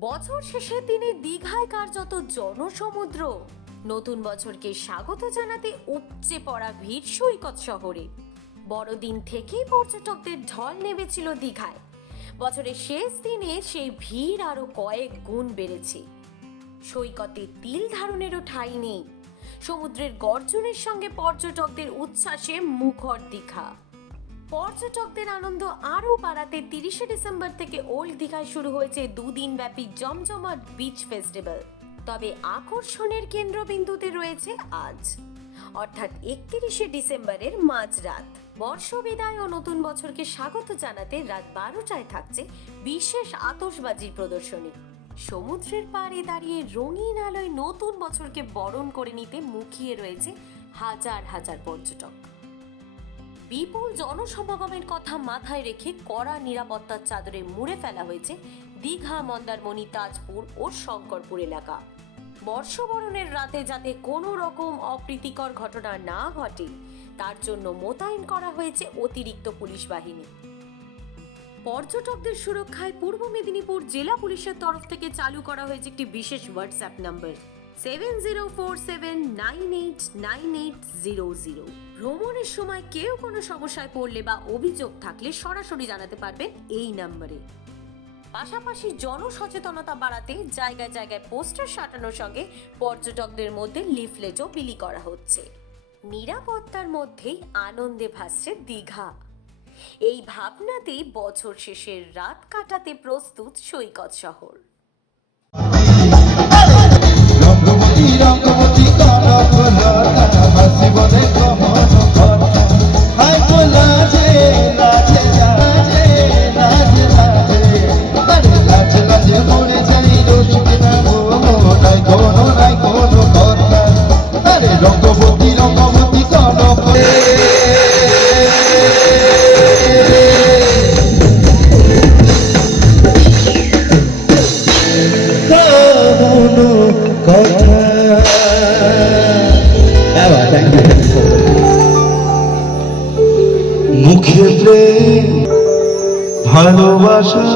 বছর শেষে তিনি দীঘায় কার্যত জনসমুদ্র। নতুন বছরকে স্বাগত জানাতে উপচে পড়া ভিড় সৈকত শহরে। বড়দিন থেকেই পর্যটকদের ঢল নেমেছিল দীঘায়। বছরের শেষ দিনে সেই ভিড় আরও কয়েক গুণ বেড়েছে। সৈকতে তিল ধারণেরও ঠাঁই নেই। সমুদ্রের গর্জনের সঙ্গে পর্যটকদের উচ্ছ্বাসে মুখর দীঘা। পর্যটকদের আনন্দ আরও বাড়াতে তিরিশে ডিসেম্বর থেকে ওল্ড দীঘায় শুরু হয়েছে দুদিন ব্যাপী জমজমাট বিচ ফেস্টিভ্যাল তবে আকর্ষণের কেন্দ্রবিন্দুতে রয়েছে আজ। অর্থাৎ একত্রিশে ডিসেম্বরের মাঝরাত। বর্ষবিদায় ও নতুন বছরকে স্বাগত জানাতে রাত বারোটায় থাকছে বিশেষ আতশবাজির প্রদর্শনী। সমুদ্রের পাড়ে দাঁড়িয়ে রঙিন আলোয় নতুন বছরকে বরণ করে নিতে মুখিয়ে রয়েছে হাজার হাজার পর্যটক। বিপুল জনসমাগমের কথা মাথায় রেখে কড়া নিরাপত্তার চাদরে মুড়ে ফেলা হয়েছে দীঘা, মন্দারমণি, তাজপুর ও শঙ্করপুর এলাকা। বর্ষবরণের রাতে যাতে কোনো রকম অপ্রীতিকর ঘটনা না ঘটে, তার জন্য মোতায়েন করা হয়েছে অতিরিক্ত পুলিশ বাহিনী। পর্যটকদের সুরক্ষায় পূর্ব মেদিনীপুর জেলা পুলিশের তরফ থেকে চালু করা হয়েছে একটি বিশেষ WhatsApp number seven zero four seven nine eight nine eight zero zero ভ্রমণের সময় কেউ কোনো সমস্যায় পড়লে বা অভিযোগ থাকলে সরাসরি জানাতে পারবেন এই নম্বরে। পাশাপাশি জনসচেতনতা বাড়াতে জায়গায় জায়গায় পোস্টার সাটানোর সঙ্গে পর্যটকদের মধ্যে লিফলেটও বিলি করা হচ্ছে। নিরাপত্তার মধ্যেই আনন্দে ভাসছে দীঘা। এই ভাবনাতেই বছর শেষের রাত কাটাতে প্রস্তুত সৈকত শহর। মুখে প্রেম ভালোবাসা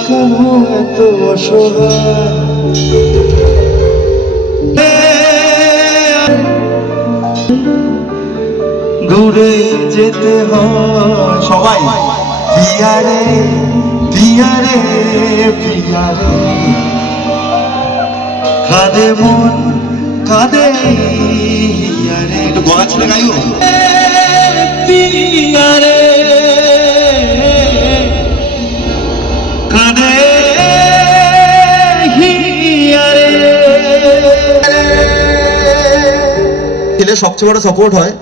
কেন এত অসহায়? যেতে হয়। সবাই পিয়ারে পিয়ারে পিয়ারে কাঁদে মন কাঁদে হিয়ারে একটু গলা ছেড়ে গাইও। পিয়ারে কাঁদে ছেলে সবচেয়ে বড় সাপোর্ট হয়